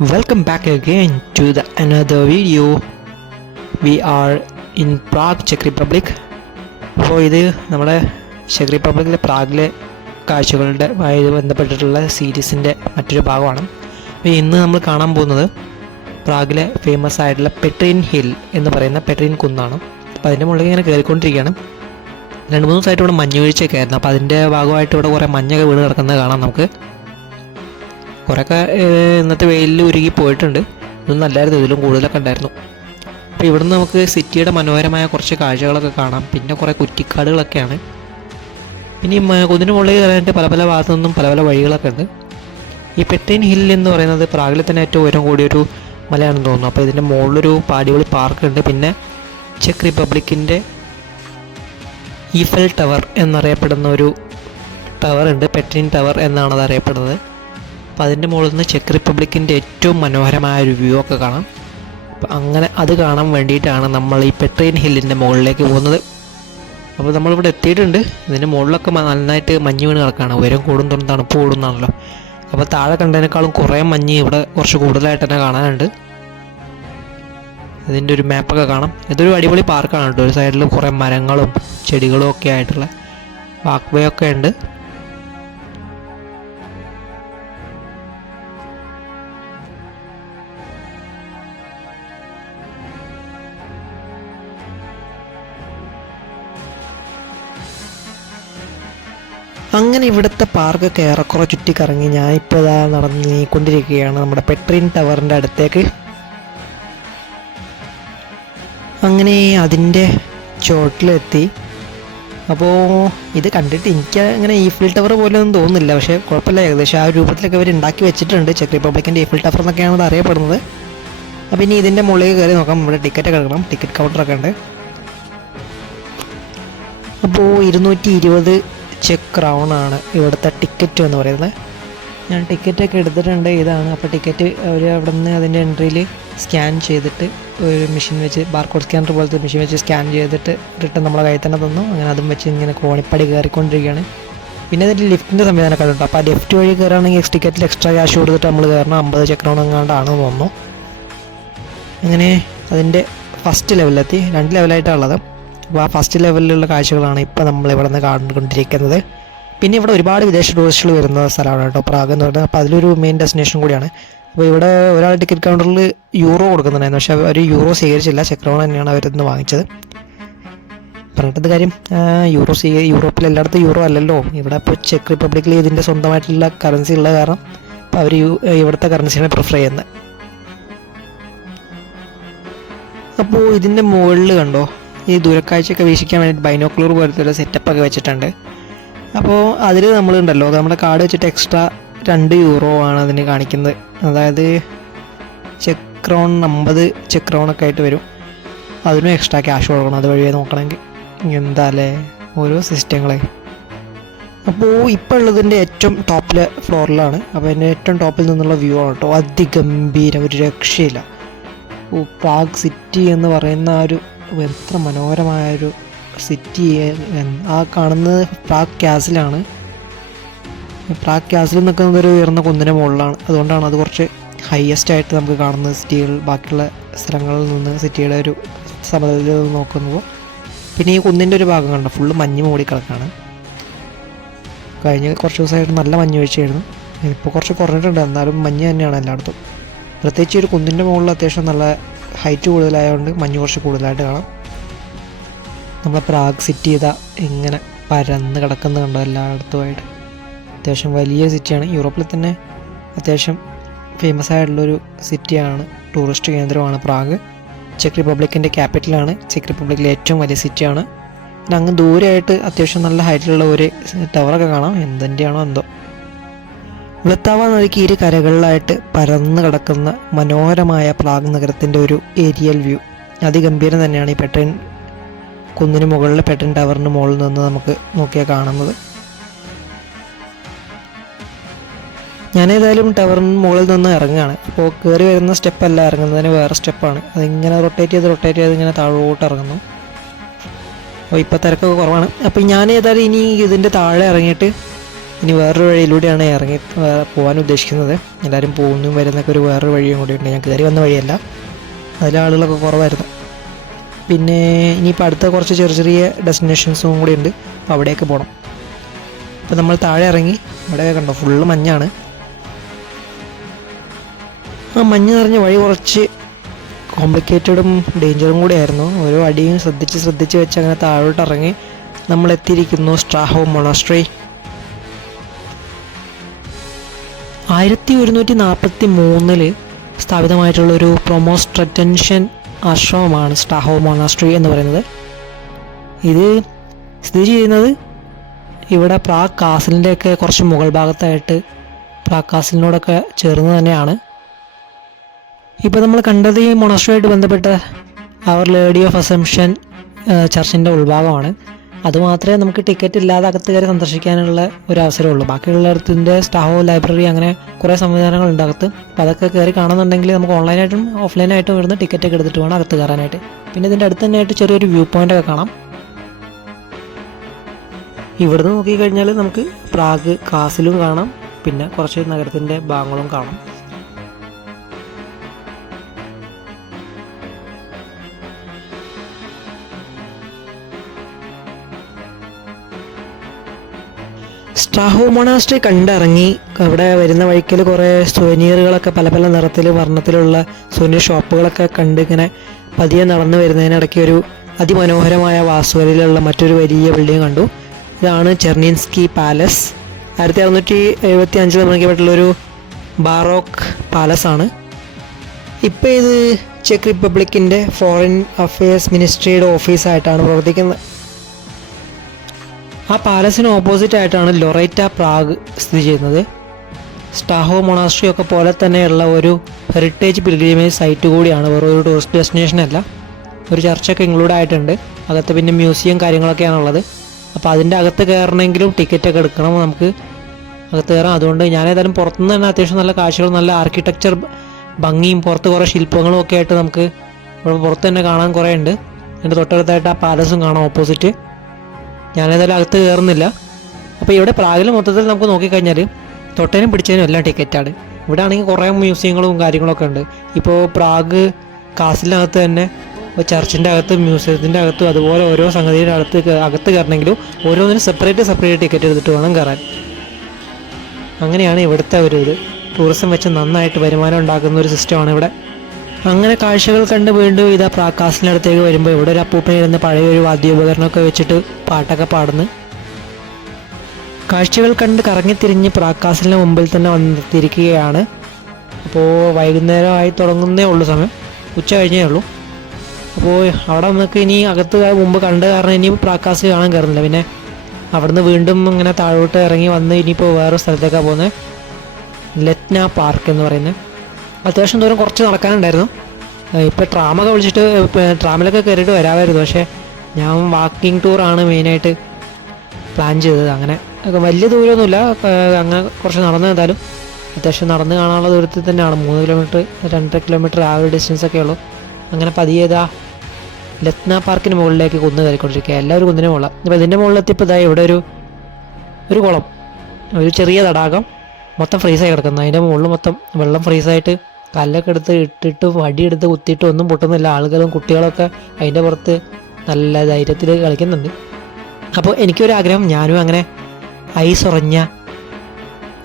Welcome back again to the another video. We are in Prague, Czech Republic. അപ്പോൾ ഇത് നമ്മുടെ check റിപ്പബ്ലിക്കിലെ പ്രാഗിലെ കാഴ്ചകളുടെ ആയി ബന്ധപ്പെട്ടിട്ടുള്ള സീരീസിന്റെ മറ്റൊരു ഭാഗമാണ്. അപ്പോൾ ഇന്ന് നമ്മൾ കാണാൻ പോകുന്നത് പ്രാഗിലെ ഫേമസ് ആയിട്ടുള്ള പെട്രീൻ ഹിൽ എന്ന് പറയുന്ന പെട്രീൻ കുന്നാണ്. അപ്പോൾ അതിന്റെ മുകളിൽ ഇങ്ങനെ കയറിക്കൊണ്ടിരിക്കുകയാണ്. രണ്ട് മൂന്ന് ദിവസമായിട്ട് ഇവിടെ മഞ്ഞ് വീഴ്ചയൊക്കെ ആയിരുന്നു. അപ്പോൾ അതിന്റെ ഭാഗമായിട്ട് ഇവിടെ കുറേ മഞ്ഞൊക്കെ വീട് കിടക്കുന്നത് കാണാം നമുക്ക്. കുറേയൊക്കെ ഇന്നത്തെ വെയിലിൽ ഉരുകി പോയിട്ടുണ്ട്. ഇതൊന്നും അല്ലായിരുന്നു ഇതിലും കൂടുതലൊക്കെ ഉണ്ടായിരുന്നു. അപ്പോൾ ഇവിടുന്ന് നമുക്ക് സിറ്റിയുടെ മനോഹരമായ കുറച്ച് കാഴ്ചകളൊക്കെ കാണാം. പിന്നെ കുറേ കുറ്റിക്കാടുകളൊക്കെയാണ്. പിന്നെ കുതിന് മുകളിൽ കയറാനായിട്ട് പല പല ഭാഗത്തു നിന്നും പല പല വഴികളൊക്കെ ഉണ്ട്. ഈ പെട്ടേൻ ഹിൽ എന്ന് പറയുന്നത് പ്രാഗിൽ തന്നെ ഏറ്റവും ഉയരം കൂടിയൊരു മലയാണെന്ന് തോന്നുന്നു. അപ്പോൾ ഇതിന്റെ മുകളിലൊരു പാടിപൊളി പാർക്ക് ഉണ്ട് പിന്നെ ചെക്ക് റിപ്പബ്ലിക്കിന്റെ ഈഫൽ ടവർ എന്നറിയപ്പെടുന്ന ഒരു ടവർ ഉണ്ട്. പെട്ടിൻ ടവർ എന്നാണ് അത് അറിയപ്പെടുന്നത് അപ്പോൾ അതിന്റെ മുകളിൽ നിന്ന് ചെക്ക് റിപ്പബ്ലിക്കിന്റെ ഏറ്റവും മനോഹരമായ ഒരു വ്യൂ ഒക്കെ കാണാം. അപ്പോൾ അങ്ങനെ അത് കാണാൻ വേണ്ടിയിട്ടാണ് നമ്മൾ ഈ പെട്രെയിൻ ഹില്ലിന്റെ മുകളിലേക്ക് പോകുന്നത്. അപ്പോൾ നമ്മളിവിടെ എത്തിയിട്ടുണ്ട്. ഇതിന്റെ മുകളിലൊക്കെ നന്നായിട്ട് മഞ്ഞ് വീണ് കിടക്കുകയാണ് ഉയരം കൂടും തുറന്ന് തണുപ്പ് കൂടുന്നാണല്ലോ. അപ്പോൾ താഴെ കണ്ടതിനേക്കാളും കുറേ മഞ്ഞ് ഇവിടെ കുറച്ച് കൂടുതലായിട്ട് തന്നെ കാണാനുണ്ട്. ഇതിന്റെ ഒരു മാപ്പൊക്കെ കാണാം. ഇതൊരു അടിപൊളി പാർക്കാണ് കേട്ടോ. ഒരു സൈഡിൽ കുറേ മരങ്ങളും ചെടികളും ഒക്കെ ആയിട്ടുള്ള വാക്ക് വേ ഒക്കെ ഉണ്ട്. ഇവിടുത്തെ പാർക്കൊക്കെ ഏറെക്കുറെ ചുറ്റിക്കറങ്ങി. ഞാൻ ഇപ്പോൾ ഇതാ നടന്ന് നീക്കൊണ്ടിരിക്കുകയാണ് നമ്മുടെ പെട്രീൻ ടവറിന്റെ അടുത്തേക്ക്. അങ്ങനെ അതിന്റെ ചോട്ടിലെത്തി. അപ്പോൾ ഇത് കണ്ടിട്ട് എനിക്ക് അങ്ങനെ ഈഫിൽ ടവർ പോലെ ഒന്നും തോന്നുന്നില്ല. പക്ഷേ കുഴപ്പമില്ല. ഏകദേശം ആ രൂപത്തിലൊക്കെ അവർ ഉണ്ടാക്കി വെച്ചിട്ടുണ്ട്. ചെക്ക് റിപ്പബ്ലിക്കിന്റെ ഈഫിൽ ടവർ എന്നൊക്കെയാണ് അറിയപ്പെടുന്നത്. അപ്പോൾ ഇനി ഇതിന്റെ മുകളിൽ കയറി നോക്കാം. ഇവിടെ ടിക്കറ്റ് ഒക്കെ എടുക്കണം. ടിക്കറ്റ് കൗണ്ടറൊക്കെ ഉണ്ട്. അപ്പോൾ ഇരുന്നൂറ്റി ഇരുപത് ചെക്ക് ക്രൗൺ ആണ് ഇവിടുത്തെ ടിക്കറ്റ് എന്ന് പറയുന്നത്. ഞാൻ ടിക്കറ്റൊക്കെ എടുത്തിട്ടുണ്ട് ഇതാണ്. അപ്പോൾ ടിക്കറ്റ് അവർ അവിടെ നിന്ന് അതിന്റെ എൻട്രിയിൽ സ്കാൻ ചെയ്തിട്ട് ഒരു മെഷീൻ വെച്ച് ബാർകോഡ് സ്കാനർ പോലത്തെ മെഷീൻ വെച്ച് സ്കാൻ ചെയ്തിട്ട് റിട്ടേൺ നമ്മളെ കയ്യിൽ തന്നെ തന്നു. അങ്ങനെ അതും വെച്ച് ഇങ്ങനെ കോണിപ്പടി കയറിക്കൊണ്ടിരിക്കുകയാണ്. പിന്നെ അതിന്റെ ലിഫ്റ്റിന്റെ സംവിധാനം കണ്ടിട്ട് അപ്പോൾ ആ ലിഫ്റ്റ് വഴി കയറുകയാണെങ്കിൽ ടിക്കറ്റിൽ എക്സ്ട്രാ ക്യാഷ് കൊടുത്തിട്ട് നമ്മൾ കയറണം. അമ്പത് ചെക്രൗൺ എങ്ങാണ്ടാണെന്ന് തോന്നുന്നു. അങ്ങനെ അതിന്റെ ഫസ്റ്റ് ലെവലിലെത്തി രണ്ട് ലെവലായിട്ടാണ് ഉള്ളത്. അപ്പോൾ ആ ഫസ്റ്റ് ലെവലിലുള്ള കാഴ്ചകളാണ് ഇപ്പോൾ നമ്മൾ ഇവിടെ നിന്ന് കണ്ടുകൊണ്ടിരിക്കുന്നത്. പിന്നെ ഇവിടെ ഒരുപാട് വിദേശ ടൂറിസ്റ്റുകൾ വരുന്ന സ്ഥലമാണ് കേട്ടോ. പ്രാഗ് എന്ന് പറയുന്നത് അപ്പോൾ അതിലൊരു മെയിൻ ഡെസ്റ്റിനേഷൻ കൂടിയാണ്. അപ്പോൾ ഇവിടെ ഒരാൾ ടിക്കറ്റ് കൗണ്ടറിൽ യൂറോ കൊടുക്കുന്നുണ്ടായിരുന്നു. പക്ഷേ അവർ യൂറോ സ്വീകരിച്ചില്ല. ചെക്രോൺ തന്നെയാണ് അവരിന്ന് വാങ്ങിച്ചത്. പറഞ്ഞിട്ടത് കാര്യം? യൂറോ സ്വീ യൂറോപ്പിൽ എല്ലായിടത്തും യൂറോ അല്ലല്ലോ. ഇവിടെ ഇപ്പോൾ ചെക്ക് റിപ്പബ്ലിക്കിൽ ഇതിന്റെ സ്വന്തമായിട്ടുള്ള കറൻസി ഉള്ള കാരണം അപ്പോൾ അവർ ഇവിടുത്തെ കറൻസിയാണ് പ്രിഫർ ചെയ്യുന്നത് അപ്പോൾ ഇതിന്റെ മുകളിൽ കണ്ടോ? ഈ ദൂരക്കാഴ്ചയൊക്കെ വീക്ഷിക്കാൻ വേണ്ടി ബൈനോക്കുലർ പോലത്തെ ഒരു സെറ്റപ്പ് ഒക്കെ വെച്ചിട്ടുണ്ട്. അപ്പോൾ അതിൽ നമ്മളുണ്ടല്ലോ. നമ്മുടെ കാർഡ് വെച്ചിട്ട് എക്സ്ട്രാ രണ്ട് യൂറോ ആണ് അതിന് കാണിക്കുന്നത്. അതായത് ചെക്രോൺ അമ്പത് ചെക്രോണൊക്കെ ആയിട്ട് വരും. അതിനും എക്സ്ട്രാ ക്യാഷ് കൊടുക്കണം അത് വഴിയെ നോക്കണമെങ്കിൽ. എന്താ അല്ലേ? ഓരോ സിസ്റ്റങ്ങളെ അപ്പോൾ ഇപ്പോൾ ഉള്ളതിന്റെ ഏറ്റവും ടോപ്പിലെ ഫ്ലോറിലാണ് അപ്പോൾ എന്റെ ഏറ്റവും ടോപ്പിൽ നിന്നുള്ള വ്യൂ ആണ് കേട്ടോ. അതിഗംഭീരം. ഒരു രക്ഷയില്ല. ഓ പ്രാഗ് സിറ്റി എന്ന് പറയുന്ന ആ ഒരു എത്ര മനോഹരമായൊരു സിറ്റി ആ കാണുന്നത് പ്രാഗ് ക്യാസിലാണ് പ്രാഗ് ക്യാസിൽ നിൽക്കുന്നത് ഒരു ഉയർന്ന കുന്നിന് മുകളിലാണ്. അതുകൊണ്ടാണ് അത് കുറച്ച് ഹയസ്റ്റ് ആയിട്ട് നമുക്ക് കാണുന്നത് സിറ്റികൾ ബാക്കിയുള്ള സ്ഥലങ്ങളിൽ നിന്ന് സിറ്റിയുടെ ഒരു സമതലത്തിൽ നിന്ന് നോക്കുമ്പോൾ പിന്നെ ഈ കുന്നിന്റെ ഒരു ഭാഗം കണ്ടോ? ഫുള്ള് മഞ്ഞ് മൂടി കിടക്കാണ് കഴിഞ്ഞ കുറച്ച് ദിവസമായിട്ട് നല്ല മഞ്ഞ് വീഴ്ചയായിരുന്നു. ഇപ്പോൾ കുറച്ച് കുറഞ്ഞിട്ടുണ്ട്. എന്നാലും മഞ്ഞ് തന്നെയാണ് എല്ലായിടത്തും. പ്രത്യേകിച്ച് ഒരു കുന്നിന്റെ മുകളിൽ അത്യാവശ്യം നല്ല ഹൈറ്റ് കൂടുതലായതുകൊണ്ട് മഞ്ഞ് കുറച്ച് കൂടുതലായിട്ട് കാണാം. നമ്മളെ പ്രാഗ് സിറ്റി ഇതാ ഇങ്ങനെ പരന്ന് കിടക്കുന്നത് കണ്ടോ എല്ലായിടത്തുമായിട്ട്. അത്യാവശ്യം വലിയ സിറ്റിയാണ് യൂറോപ്പിൽ തന്നെ അത്യാവശ്യം ഫേമസ് ആയിട്ടുള്ളൊരു സിറ്റിയാണ് ടൂറിസ്റ്റ് കേന്ദ്രമാണ് പ്രാഗ്. ചെക്ക് റിപ്പബ്ലിക്കിന്റെ ക്യാപിറ്റലാണ് ചെക്ക് റിപ്പബ്ലിക്കിലെ ഏറ്റവും വലിയ സിറ്റിയാണ് പിന്നെ അങ്ങ് ദൂരെയായിട്ട് അത്യാവശ്യം നല്ല ഹൈറ്റിലുള്ള ഒരു ടവറൊക്കെ കാണാം. എന്തിന്റെയാണോ എന്തോ. വെത്താവ നദിക്ക് ഇരു കരകളിലായിട്ട് പരന്നു കിടക്കുന്ന മനോഹരമായ പ്രാഗ് നഗരത്തിന്റെ ഒരു ഏരിയൽ വ്യൂ. അതിഗംഭീരം തന്നെയാണ് ഈ പെട്ടൻ കുന്നിന് മുകളിലെ പെട്ടൻ ടവറിന് മുകളിൽ നിന്ന് നമുക്ക് നോക്കിയാൽ കാണുന്നത്. ഞാൻ ഏതായാലും ടവറിന് മുകളിൽ നിന്ന് ഇറങ്ങുകയാണ്. അപ്പോൾ കയറി വരുന്ന സ്റ്റെപ്പല്ല ഇറങ്ങുന്നതിന് വേറെ സ്റ്റെപ്പാണ്. അതിങ്ങനെ റൊട്ടേറ്റ് ചെയ്ത് റൊട്ടേറ്റ് ചെയ്ത് ഇങ്ങനെ താഴോട്ട് ഇറങ്ങുന്നു. അപ്പോൾ ഇപ്പോൾ തിരക്കൊക്കെ കുറവാണ്. അപ്പോൾ ഞാൻ ഏതായാലും ഇനി ഇതിന്റെ താഴെ ഇറങ്ങിയിട്ട് ഇനി വേറൊരു വഴിയിലൂടെയാണ് ഇറങ്ങി പോകാൻ ഉദ്ദേശിക്കുന്നത്. എല്ലാവരും പോകുന്നു വരുന്നൊക്കെ ഒരു വേറൊരു വഴിയും കൂടി ഉണ്ട്. ഞാൻ കയറി വന്ന വഴിയല്ല. അതിലെ ആളുകളൊക്കെ കുറവായിരുന്നു. പിന്നെ ഇനിയിപ്പോൾ അടുത്ത കുറച്ച് ചെറിയ ചെറിയ ഡെസ്റ്റിനേഷൻസും കൂടി ഉണ്ട്. അപ്പോൾ അവിടെയൊക്കെ പോകണം അപ്പോൾ നമ്മൾ താഴെ ഇറങ്ങി. ഇവിടെ കണ്ടോ ഫുള്ള് മഞ്ഞാണ്. ആ മഞ്ഞ് നിറഞ്ഞ വഴി കുറച്ച് കോംപ്ലിക്കേറ്റഡും ഡേഞ്ചറും കൂടി ആയിരുന്നു. ഓരോ അടിയും ശ്രദ്ധിച്ച് ശ്രദ്ധിച്ച് വെച്ച് അങ്ങനെ താഴോട്ട് ഇറങ്ങി നമ്മൾ എത്തിയിരിക്കുന്നു സ്ട്രാഹോ മൊണാസ്ട്രി. ആയിരത്തി ഒരുന്നൂറ്റി നാൽപ്പത്തി മൂന്നിൽ സ്ഥാപിതമായിട്ടുള്ള ഒരു പ്രൊമോസ്ട്രറ്റൻഷൻ ആശ്രമമാണ് സ്റ്റാഹോ മൊണാസ്ട്രി എന്ന് പറയുന്നത്. ഇത് സ്ഥിതി ചെയ്യുന്നത് ഇവിടെ പ്രാഗ് കാസിലിന്റെയൊക്കെ കുറച്ച് മുകൾ ഭാഗത്തായിട്ട് പ്രാഗ് കാസലിനോടൊക്കെ ചേർന്ന് തന്നെയാണ്. ഇപ്പോൾ നമ്മൾ കണ്ടത് ഈ മൊണസ്ട്രിയായിട്ട് ബന്ധപ്പെട്ട അവർ ലേഡി ഓഫ് അസംഷൻ ചർച്ചിന്റെ ഉൾഭാഗമാണ് അതുമാത്രമേ നമുക്ക് ടിക്കറ്റ് ഇല്ലാതെ അകത്ത് കയറി സന്ദർശിക്കാനുള്ള ഒരു അവസരമുള്ളൂ ബാക്കിയുള്ളിടത്തിന്റെ സ്റ്റാഹോ ലൈബ്രറി അങ്ങനെ കുറേ സംവിധാനങ്ങളുണ്ട് അകത്ത്. അപ്പോൾ അതൊക്കെ കയറി കാണുന്നുണ്ടെങ്കിൽ നമുക്ക് ഓൺലൈനായിട്ടും ഓഫ്ലൈനായിട്ടും ഇവിടുന്ന് ടിക്കറ്റ് ഒക്കെ എടുത്തിട്ട് വേണം അകത്ത് കയറാനായിട്ട്. പിന്നെ ഇതിന്റെ അടുത്ത് തന്നെയായിട്ട് ചെറിയൊരു വ്യൂ പോയിന്റ് ഒക്കെ കാണാം. ഇവിടുന്ന് നോക്കിക്കഴിഞ്ഞാൽ നമുക്ക് പ്രാഗ് കാസിലും കാണാം. പിന്നെ കുറച്ച് നഗരത്തിന്റെ ഭാഗങ്ങളും കാണാം. സ്ട്രാഹോ മൊണാസ്ട്രി കണ്ടിറങ്ങി. അവിടെ വരുന്ന വഴിക്കൽ കുറേ സുവനീറുകളൊക്കെ പല പല നിറത്തിൽ വർണത്തിലുള്ള സുവനീർ ഷോപ്പുകളൊക്കെ കണ്ട് ഇങ്ങനെ പതിയെ നടന്നു വരുന്നതിനിടയ്ക്ക് ഒരു അതിമനോഹരമായ വാസുകളിലുള്ള മറ്റൊരു വലിയ ബിൽഡിംഗ് കണ്ടു. ഇതാണ് ചെർണിൻസ്കി പാലസ് ആയിരത്തി അറുന്നൂറ്റി എഴുപത്തി അഞ്ചിൽ നിർമ്മിക്കപ്പെട്ടുള്ളൊരു ബാറോക്ക് പാലസ് ആണ്. ഇപ്പോൾ ഇത് ചെക്ക് റിപ്പബ്ലിക്കിന്റെ ഫോറിൻ അഫയേഴ്സ് മിനിസ്ട്രിയുടെ ഓഫീസായിട്ടാണ് പ്രവർത്തിക്കുന്നത്. ആ പാലസിന് ഓപ്പോസിറ്റ് ആയിട്ടാണ് ലൊറൈറ്റ പ്രാഗ് സ്ഥിതി ചെയ്യുന്നത്. സ്റ്റാഹോ മൊണാസ്ട്രി ഒക്കെ പോലെ തന്നെയുള്ള ഒരു ഹെറിറ്റേജ് പിൽഗ്രിമേജ് സൈറ്റ് കൂടിയാണ്. വെറും ഒരു ടൂറിസ്റ്റ് ഡെസ്റ്റിനേഷൻ അല്ല. ഒരു ചർച്ചൊക്കെ ഇൻക്ലൂഡ് ആയിട്ടുണ്ട്. അകത്ത് പിന്നെ മ്യൂസിയം കാര്യങ്ങളൊക്കെയാണുള്ളത് അപ്പോൾ അതിന്റെ അകത്ത് കയറണമെങ്കിലും ടിക്കറ്റ് ഒക്കെ എടുക്കണം നമുക്ക്. അകത്ത് കയറാം. അതുകൊണ്ട് ഞാൻ ഏതായാലും പുറത്തുനിന്ന് തന്നെ അത്യാവശ്യം നല്ല കാഴ്ചകളും നല്ല ആർക്കിടെക്ചർ ഭംഗിയും പുറത്ത് കുറേ ശില്പങ്ങളും ഒക്കെ ആയിട്ട് നമുക്ക് ഇവിടെ പുറത്ത് തന്നെ കാണാൻ കുറേ ഉണ്ട് എന്റെ തൊട്ടടുത്തായിട്ട് ആ പാലസും കാണാം ഓപ്പോസിറ്റ് ഞാനേതായാലും അകത്ത് കയറുന്നില്ല. അപ്പോൾ ഇവിടെ പ്രാഗിൽ മൊത്തത്തിൽ നമുക്ക് നോക്കിക്കഴിഞ്ഞാൽ തൊട്ടേനും പിടിച്ചതിനും എല്ലാം ടിക്കറ്റാണ്. ഇവിടെ ആണെങ്കിൽ കുറേ മ്യൂസിയങ്ങളും കാര്യങ്ങളൊക്കെ ഉണ്ട്. ഇപ്പോൾ പ്രാഗ് കാസിലിനകത്ത് തന്നെ ചർച്ചിന്റെ അകത്ത് മ്യൂസിയത്തിന്റെ അകത്തും അതുപോലെ ഓരോ സംഗതിയുടെ അകത്ത് കേ- അകത്ത് കയറണമെങ്കിലും ഓരോന്നിനും സെപ്പറേറ്റ് സെപ്പറേറ്റ് ടിക്കറ്റ് എടുത്തിട്ട് വേണം കയറാൻ. അങ്ങനെയാണ് ഇവിടുത്തെ ഒരു ഇത്. ടൂറിസം വെച്ച് നന്നായിട്ട് വരുമാനം ഉണ്ടാക്കുന്ന ഒരു സിസ്റ്റമാണ് ഇവിടെ. അങ്ങനെ കാഴ്ചകൾ കണ്ട് വീണ്ടും ഇതാ പ്രാക്കാസിനടുത്തേക്ക് വരുമ്പോൾ ഇവിടെ ഒരു അപ്പൂപ്പൻ ഇരുന്ന് പഴയ ഒരു വാദ്യോപകരണമൊക്കെ വെച്ചിട്ട് പാട്ടൊക്കെ പാടുന്നു. കാഴ്ചകൾ കണ്ട് കറങ്ങിത്തിരിഞ്ഞ് പ്രാക്കാസിന്റെ മുമ്പിൽ തന്നെ വന്നിരിക്കുകയാണ്. അപ്പോൾ വൈകുന്നേരമായി തുടങ്ങുന്നേ ഉള്ളൂ സമയം. ഉച്ച കഴിഞ്ഞേ ഉള്ളൂ. അപ്പോൾ അവിടെ നമുക്ക് ഇനി അകത്ത് മുമ്പ് കണ്ട കാരണം ഇനി പ്രാക്കാസ് കാണാൻ കയറുന്നില്ല. പിന്നെ അവിടുന്ന് വീണ്ടും ഇങ്ങനെ താഴോട്ട് ഇറങ്ങി വന്ന് ഇനിയിപ്പോൾ വേറൊരു സ്ഥലത്തേക്കാണ് പോകുന്നത്. ലത്ന പാർക്ക് എന്ന് പറയുന്നത്. അത്യാവശ്യം ദൂരം കുറച്ച് നടക്കാനുണ്ടായിരുന്നു. ഇപ്പോൾ ട്രാമൊക്കെ വിളിച്ചിട്ട് ട്രാമിലൊക്കെ കയറിയിട്ട് വരാമായിരുന്നു. പക്ഷേ ഞാൻ വാക്കിംഗ് ടൂറാണ് മെയിനായിട്ട് പ്ലാൻ ചെയ്തത്. അങ്ങനെ വലിയ ദൂരമൊന്നുമില്ല. അങ്ങനെ കുറച്ച് നടന്നു എന്തായാലും അത്യാവശ്യം നടന്ന് കാണാനുള്ള ദൂരത്തിൽ തന്നെയാണ്. മൂന്ന് കിലോമീറ്റർ രണ്ടര കിലോമീറ്റർ ആ ഒരു ഡിസ്റ്റൻസ് ഒക്കെ ഉള്ളൂ. അങ്ങനെ പതിയെ ഇതാ ലത്ന പാർക്കിന് മുകളിലേക്ക് കുന്ന് കയറിക്കൊണ്ടിരിക്കുക എല്ലാവരും കുന്നിന് മുകളിൽ അപ്പോൾ ഇതിന്റെ മുകളിലെത്തിയപ്പോൾ ഇതാ ഇവിടെ ഒരു ഒരു കുളം ഒരു ചെറിയ തടാകം മൊത്തം ഫ്രീസായി കിടക്കുന്നത് അതിന്റെ മുകളിൽ മൊത്തം വെള്ളം ഫ്രീസായിട്ട് കല്ലൊക്കെ എടുത്ത് ഇട്ടിട്ട് വടിയെടുത്ത് കുത്തിയിട്ട് ഒന്നും പൊട്ടുന്നില്ല. ആളുകളും കുട്ടികളൊക്കെ അതിന്റെ പുറത്ത് നല്ല ധൈര്യത്തിൽ കളിക്കുന്നുണ്ട്. അപ്പോൾ എനിക്കൊരു ആഗ്രഹം. ഞാനും അങ്ങനെ ഐസ് ഉറഞ്ഞ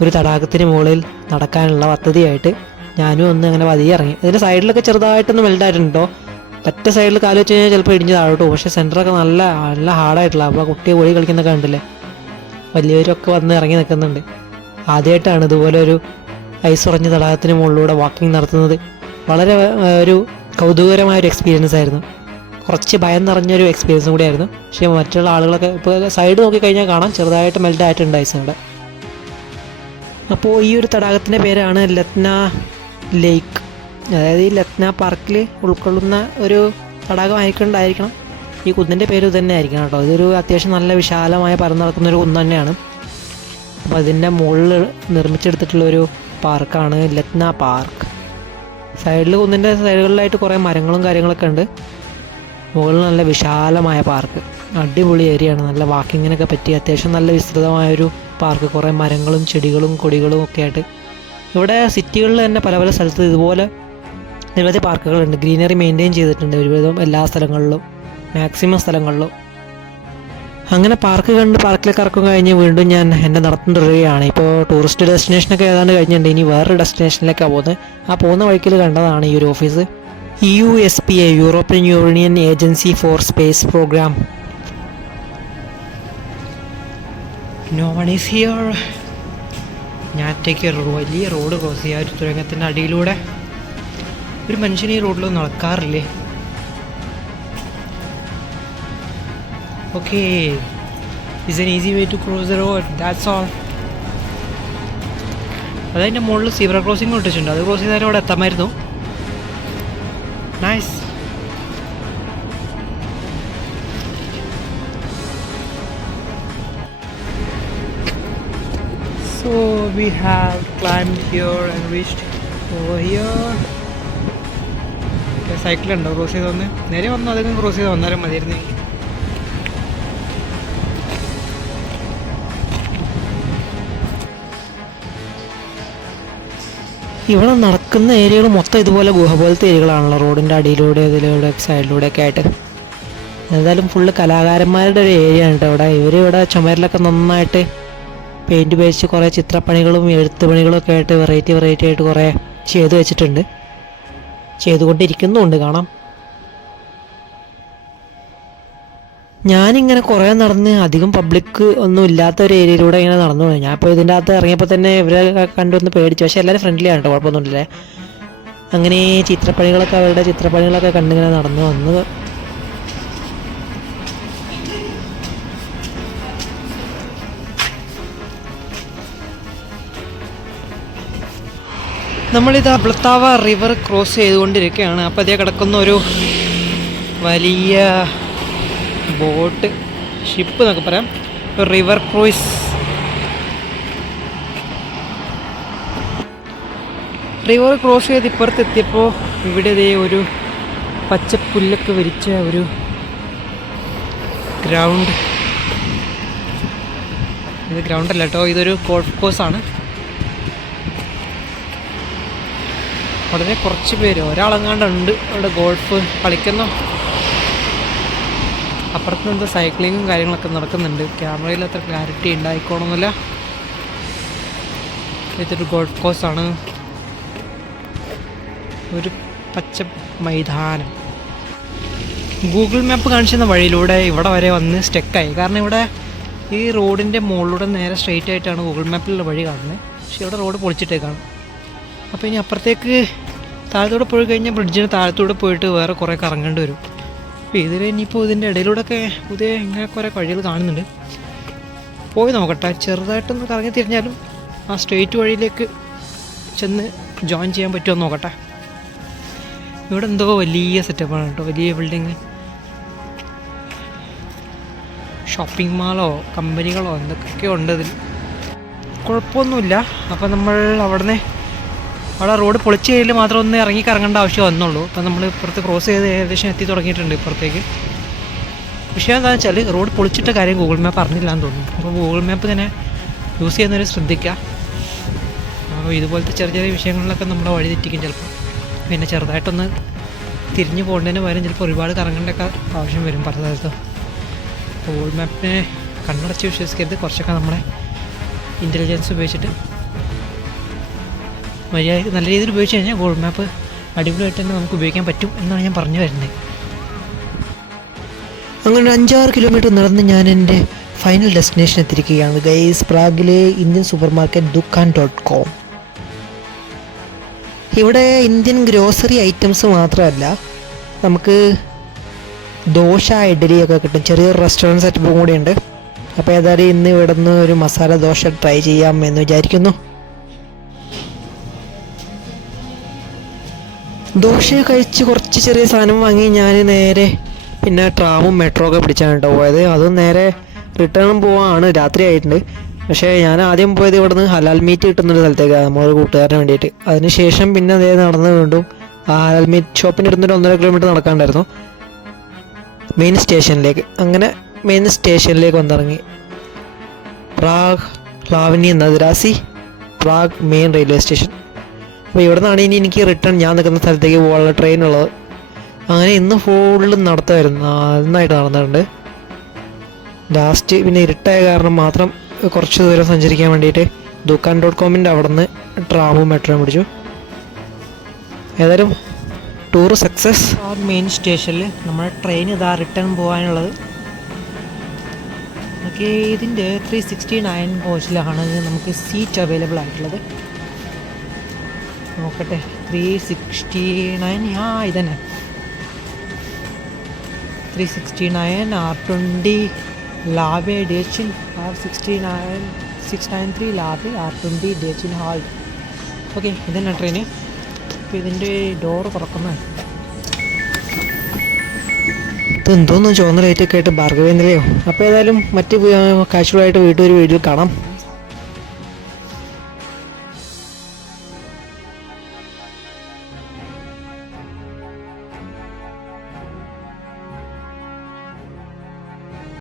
ഒരു തടാകത്തിന് മുകളിൽ നടക്കാനുള്ള പദ്ധതിയായിട്ട് ഞാനും ഒന്ന് അങ്ങനെ പതിയെ ഇറങ്ങി. അതിന്റെ സൈഡിലൊക്കെ ചെറുതായിട്ടൊന്ന് മെൽഡായിട്ടുണ്ടോ മറ്റേ സൈഡിൽ കാൽ വെച്ച് കഴിഞ്ഞാൽ ചിലപ്പോൾ ഇടിഞ്ഞ് താഴോട്ട് പോകും. പക്ഷേ സെന്ററൊക്കെ നല്ല നല്ല ഹാർഡായിട്ടുള്ള അപ്പോൾ കുട്ടിയെ ഓടി കളിക്കുന്നൊക്കെ കണ്ടില്ലേ? വലിയവരൊക്കെ വന്ന് ഇറങ്ങി നിൽക്കുന്നുണ്ട്. ആദ്യമായിട്ടാണ് ഇതുപോലെ ഒരു ഐസ് ഉറഞ്ഞ തടാകത്തിന് മുകളിലൂടെ വാക്കിംഗ് നടത്തുന്നത് വളരെ ഒരു കൗതുകകരമായ ഒരു എക്സ്പീരിയൻസ് ആയിരുന്നു. കുറച്ച് ഭയം നിറഞ്ഞൊരു എക്സ്പീരിയൻസും കൂടിയായിരുന്നു. പക്ഷേ മറ്റുള്ള ആളുകളൊക്കെ ഇപ്പോൾ സൈഡ് നോക്കിക്കഴിഞ്ഞാൽ കാണാം. ചെറുതായിട്ട് മെൽറ്റ് ആയിട്ടുണ്ട് ഐസ് അവിടെ. അപ്പോൾ ഈ ഒരു തടാകത്തിന്റെ പേരാണ് ലത്ന ലേക്ക്. അതായത് ഈ ലത്ന പാർക്കിൽ ഉൾക്കൊള്ളുന്ന ഒരു തടാകമായിരിക്കണ്ടായിരിക്കണം. ഈ കുന്നിന്റെ പേര് തന്നെ ആയിരിക്കണം കേട്ടോ. ഇതൊരു അത്യാവശ്യം നല്ല വിശാലമായ പരന്നു നടക്കുന്ന ഒരു കുന്ന് തന്നെയാണ്. അപ്പോൾ അതിന്റെ മുകളിൽ നിർമ്മിച്ചെടുത്തിട്ടുള്ള ഒരു പാർക്കാണ് ലത്ന പാർക്ക്. സൈഡിൽ കുന്നിന്റെ സൈഡുകളിലായിട്ട് കുറേ മരങ്ങളും കാര്യങ്ങളൊക്കെ ഉണ്ട്. മുകളിൽ നല്ല വിശാലമായ പാർക്ക്. അടിപൊളി ഏരിയയാണ്. നല്ല വാക്കിങ്ങിനൊക്കെ പറ്റിയ അത്യാവശ്യം നല്ല വിസ്തൃതമായൊരു പാർക്ക്. കുറേ മരങ്ങളും ചെടികളും കൊടികളും ഒക്കെ ആയിട്ട്. ഇവിടെ സിറ്റികളിൽ തന്നെ പല പല സ്ഥലത്ത് ഇതുപോലെ നിരവധി പാർക്കുകളുണ്ട്. ഗ്രീനറി മെയിന്റെയിൻ ചെയ്തിട്ടുണ്ട്. ഒരുവിധം എല്ലാ സ്ഥലങ്ങളിലും മാക്സിമം സ്ഥലങ്ങളിലും. അങ്ങനെ പാർക്ക് കണ്ട് പാർക്കിലേക്ക് ഇറക്കും കഴിഞ്ഞ് വീണ്ടും ഞാൻ എന്റെ നടത്തം തുടരുകയാണ് ഇപ്പോൾ ടൂറിസ്റ്റ് ഡെസ്റ്റിനേഷനൊക്കെ ഏതാണ്ട് കഴിഞ്ഞിട്ടുണ്ട്. ഇനി വേറൊരു ഡെസ്റ്റിനേഷനിലേക്കാണ് പോകുന്നത്. ആ പോകുന്ന വഴിക്കിൽ കണ്ടതാണ് ഈ ഒരു office U S P A European Union agency for space programme no one is here ഞാറ്റേക്ക് വലിയ റോഡ് ക്രോസ് ചെയ്യുക ഒരു തുരങ്കത്തിന്റെ അടിയിലൂടെ ഒരു മനുഷ്യൻ ഈ റോഡിൽ നടക്കാറില്ലേ? Okay is an easy way to cross the road. That's all. അതതിന്റെ മുകളിൽ സീബ്ര ക്രോസിംഗ് ഇട്ടിട്ടുണ്ട്. അത് ക്രോസ് ചെയ്താലും അവിടെ എത്താമായിരുന്നു. Nice So we have climbed here and reached over here. Cycle cross ചെയ്ത് വന്ന് നേരെ വന്നു? അതൊക്കെ ക്രോസ് ചെയ്ത്? വന്നാലും മതിയായിരുന്നു. ഇവിടെ നടക്കുന്ന ഏരിയകൾ മൊത്തം ഇതുപോലെ ഗുഹ പോലത്തെ ഏരിയകളാണല്ലോ. റോഡിന്റെ അടിയിലൂടെ ഇതിലൂടെ സൈഡിലൂടെ ഒക്കെ ആയിട്ട്. എന്തായാലും ഫുള്ള് കലാകാരന്മാരുടെ ഒരു ഏരിയ കേട്ടോ ഇവിടെ. ഇവർ ഇവിടെ ചുമരിലൊക്കെ നന്നായിട്ട് പെയിന്റ് ഉപയോഗിച്ച് കുറേ ചിത്രപ്പണികളും എഴുത്തുപണികളും ഒക്കെ ആയിട്ട് വെറൈറ്റി വെറൈറ്റി ആയിട്ട് കുറേ ചെയ്തു വെച്ചിട്ടുണ്ട്. ചെയ്തുകൊണ്ടിരിക്കുന്നുമുണ്ട് കാണാം. ഞാനിങ്ങനെ കുറേ നടന്ന് അധികം പബ്ലിക് ഒന്നും ഇല്ലാത്ത ഒരു ഏരിയയിലൂടെ ഇങ്ങനെ നടന്നു പോയി. ഞാൻ ഇപ്പോൾ ഇതിന്റെ അകത്ത് ഇറങ്ങിയപ്പോൾ തന്നെ ഇവരെ കണ്ടൊന്ന് പേടിച്ചു. പക്ഷേ എല്ലാവരും ഫ്രണ്ട്ലി ആണ് കേട്ടോ കുഴപ്പമൊന്നുമില്ലേ അങ്ങനെ ചിത്രപ്പണികളൊക്കെ അവരുടെ ചിത്രപ്പണികളൊക്കെ കണ്ടിങ്ങനെ നടന്നു വന്ന്. നമ്മളിത് അബ്ലത്താവ റിവർ ക്രോസ് ചെയ്തുകൊണ്ടിരിക്കുകയാണ്. അപ്പോൾ അതേ കിടക്കുന്ന ഒരു വലിയ ബോട്ട് ഷിപ്പ് എന്നൊക്കെ പറയാം. റിവർ ക്രൂയിസ് റിവർ ക്രോസ് ചെയ്ത് ഇപ്പുറത്ത് എത്തിയപ്പോൾ ഇവിടെ ഇതേ ഒരു പച്ചപ്പുല്ലൊക്കെ വിരിച്ച ഒരു ഗ്രൗണ്ട് ഇത് ഗ്രൗണ്ട് അല്ല കേട്ടോ ഇതൊരു ഗോൾഫ് കോഴ്സാണ് വളരെ കുറച്ച് പേര് ഒരാളെങ്ങാണ്ടുണ്ട് അവിടെ ഗോൾഫ് കളിക്കുന്നു. അപ്പുറത്ത് നിന്ന് സൈക്ലിങ്ങും കാര്യങ്ങളൊക്കെ നടക്കുന്നുണ്ട്. ക്യാമറയിൽ അത്ര ക്ലാരിറ്റി ഉണ്ടായിക്കോണമെന്നില്ല ഇതൊരു ഗോൾഫ് ആണ്. ഒരു പച്ച മൈതാനം. ഗൂഗിൾ മാപ്പ് കാണിച്ചിരുന്ന വഴിയിലൂടെ ഇവിടെ വരെ വന്ന് സ്റ്റെക്കായി കാരണം ഇവിടെ ഈ റോഡിന്റെ മുകളിലൂടെ നേരെ സ്ട്രെയിറ്റ് ആയിട്ടാണ് ഗൂഗിൾ മാപ്പിലുള്ള വഴി കാണുന്നത്. പക്ഷേ ഇവിടെ റോഡ് പൊളിച്ചിട്ടേക്കാണ്. അപ്പോൾ ഇനി അപ്പുറത്തേക്ക് താഴത്തൂടെ പോയി കഴിഞ്ഞാൽ ബ്രിഡ്ജിന് താഴത്തൂടെ പോയിട്ട് വേറെ കുറേ കറങ്ങേണ്ടി വരും. അപ്പോൾ ഇതിൽ ഇനിയിപ്പോൾ ഇതിന്റെ ഇടയിലൂടെയൊക്കെ പുതിയ ഇങ്ങനെ കുറേ വഴികൾ കാണുന്നുണ്ട്. പോയി നോക്കട്ടെ. ചെറുതായിട്ടൊന്ന് കറങ്ങി തിരിഞ്ഞാലും ആ സ്ട്രെയിറ്റ് വഴിയിലേക്ക് ചെന്ന് ജോയിൻ ചെയ്യാൻ പറ്റുമോ നോക്കട്ടെ. ഇവിടെ എന്തോ വലിയ സെറ്റപ്പാണ് കേട്ടോ. വലിയ ബിൽഡിങ് ഷോപ്പിംഗ് മാളോ കമ്പനികളോ എന്തൊക്കെയോ ഉണ്ട് ഇതിൽ കുഴപ്പമൊന്നുമില്ല. അപ്പോൾ നമ്മൾ അവിടുന്ന് അവിടെ റോഡ് പൊളിച്ച് കഴിഞ്ഞാൽ മാത്രം ഒന്ന് ഇറങ്ങി കറങ്ങേണ്ട ആവശ്യം വന്നുള്ളൂ. അപ്പം നമ്മൾ ഇപ്പുറത്ത് ക്രോസ് ചെയ്ത് ഏകദേശം എത്തി തുടങ്ങിയിട്ടുണ്ട് ഇപ്പുറത്തേക്ക്. വിഷയം എന്താണെന്ന് വെച്ചാൽ റോഡ് പൊളിച്ചിട്ട കാര്യം ഗൂഗിൾ മാപ്പ് അറിഞ്ഞില്ല എന്ന് തോന്നുന്നു. അപ്പോൾ ഗൂഗിൾ മാപ്പ് ഇങ്ങനെ യൂസ് ചെയ്യുന്നവർ ശ്രദ്ധിക്കുക. അപ്പോൾ ഇതുപോലത്തെ ചെറിയ ചെറിയ വിഷയങ്ങളിലൊക്കെ നമ്മുടെ വഴി തെറ്റിക്കും ചിലപ്പോൾ പിന്നെ ചെറുതായിട്ടൊന്ന് തിരിഞ്ഞു പോകേണ്ടതിന് പകരം ചിലപ്പോൾ ഒരുപാട് കറങ്ങേണ്ടൊക്കെ ആവശ്യം വരും പല സ്ഥലത്തും ഗൂഗിൾ മാപ്പിനെ കണ്ണടച്ച് വിശ്വസിക്കരുത്. കുറച്ചൊക്കെ നമ്മുടെ ഇന്റലിജൻസ് ഉപയോഗിച്ചിട്ട് മര്യാദ നല്ല രീതിയിൽ ഉപയോഗിച്ച് കഴിഞ്ഞാൽ ഗൂഗിൾ മാപ്പ് അടിപൊളിയായിട്ട് തന്നെ നമുക്ക് ഉപയോഗിക്കാൻ പറ്റും എന്നാണ് ഞാൻ പറഞ്ഞു വരുന്നത്. അങ്ങനെ അഞ്ചാറ് കിലോമീറ്റർ നടന്ന് ഞാൻ എന്റെ ഫൈനൽ ഡെസ്റ്റിനേഷൻ എത്തിയിരിക്കുകയാണ്. Guys പ്രാഗിലെ Indian supermarket Dukaan dot com ഇവിടെ ഇന്ത്യൻ ഗ്രോസറി ഐറ്റംസ് മാത്രമല്ല നമുക്ക് ദോശ ഇഡ്ഡലിയൊക്കെ കിട്ടും. ചെറിയൊരു റെസ്റ്റോറന്റ് സെറ്റപ്പും കൂടി ഉണ്ട് അപ്പോൾ ഏതായാലും ഇന്ന് ഇവിടെ നിന്ന് ഒരു മസാല ദോശ ട്രൈ ചെയ്യാം എന്ന് വിചാരിക്കുന്നു. ദോശ കഴിച്ച് കുറച്ച് ചെറിയ സാധനം വാങ്ങി ഞാൻ നേരെ പിന്നെ ട്രാമും മെട്രോ ഒക്കെ പിടിച്ചാണ് കേട്ടോ പോയത്. അതും നേരെ റിട്ടേണും പോവാണ്. രാത്രി ആയിട്ടുണ്ട്. പക്ഷേ ഞാൻ ആദ്യം പോയത് ഇവിടെ നിന്ന് ഹലാൽ മീറ്റ് കിട്ടുന്നൊരു സ്ഥലത്തേക്കാണ് നമ്മളൊരു കൂട്ടുകാരന് വേണ്ടിയിട്ട്. അതിനുശേഷം പിന്നെ അതേ നടന്ന് വീണ്ടും ആ ഹലാൽ മീറ്റ് ഷോപ്പിന്റെ ഇടുന്നൊരു ഒന്നര കിലോമീറ്റർ നടക്കാണ്ടായിരുന്നു. മെയിൻ സ്റ്റേഷനിലേക്ക് അങ്ങനെ മെയിൻ സ്റ്റേഷനിലേക്ക് വന്നിറങ്ങി. പ്രാഗ് ലാവനി നദരാസി പ്രാഗ് മെയിൻ റെയിൽവേ സ്റ്റേഷൻ അപ്പോൾ ഇവിടെ നിന്നാണ് ഇനി എനിക്ക് റിട്ടേൺ ഞാൻ നിൽക്കുന്ന സ്ഥലത്തേക്ക് പോകാനുള്ള ട്രെയിൻ ഉള്ളത്. അങ്ങനെ ഇന്ന് ഫുള്ള് നടത്തുമായിരുന്നു നന്നായിട്ട് നടന്നിട്ടുണ്ട്. ലാസ്റ്റ് പിന്നെ ഇരുട്ടായ കാരണം മാത്രം കുറച്ച് ദൂരം സഞ്ചരിക്കാൻ വേണ്ടിയിട്ട് ദുക്കാൻ ഡോട്ട് കോമിന്റെ അവിടെ നിന്ന് ട്രാമും മെട്രോയും പിടിച്ചു. ഏതായാലും ടൂർ സക്സസ് ആ മെയിൻ സ്റ്റേഷനിൽ നമ്മുടെ ട്രെയിൻ ഇതാ റിട്ടേൺ പോകാനുള്ളത്. ഓക്കെ ഇതിന്റെ ത്രീ സിക്സ്റ്റി നയൻ കോച്ചിലാണ് നമുക്ക് സീറ്റ് അവൈലബിൾ ആയിട്ടുള്ളത്. നോക്കട്ടെ. ത്രീ സിക്സ്റ്റി നയൻ ആ ഇതന്നെ. Three sixty nine R twenty Laway ഡേച്ചിൻ R sixty nine six nine three Laway R twenty ഡേച്ചിൻ ഹാൾ. ഓക്കെ ഇതന്നെ ട്രെയിന് അപ്പോൾ ഇതിന്റെ ഡോറ് തുറക്കുന്നത് എന്തോന്നും ചുവന്ന ലൈറ്റൊക്കെ ആയിട്ട് ഭാർഗവേന്ദ്രയോ അപ്പോൾ ഏതായാലും മറ്റ് കാശ്വലായിട്ട് വീട്ടിൽ ഒരു വീഡിയോ കാണാം.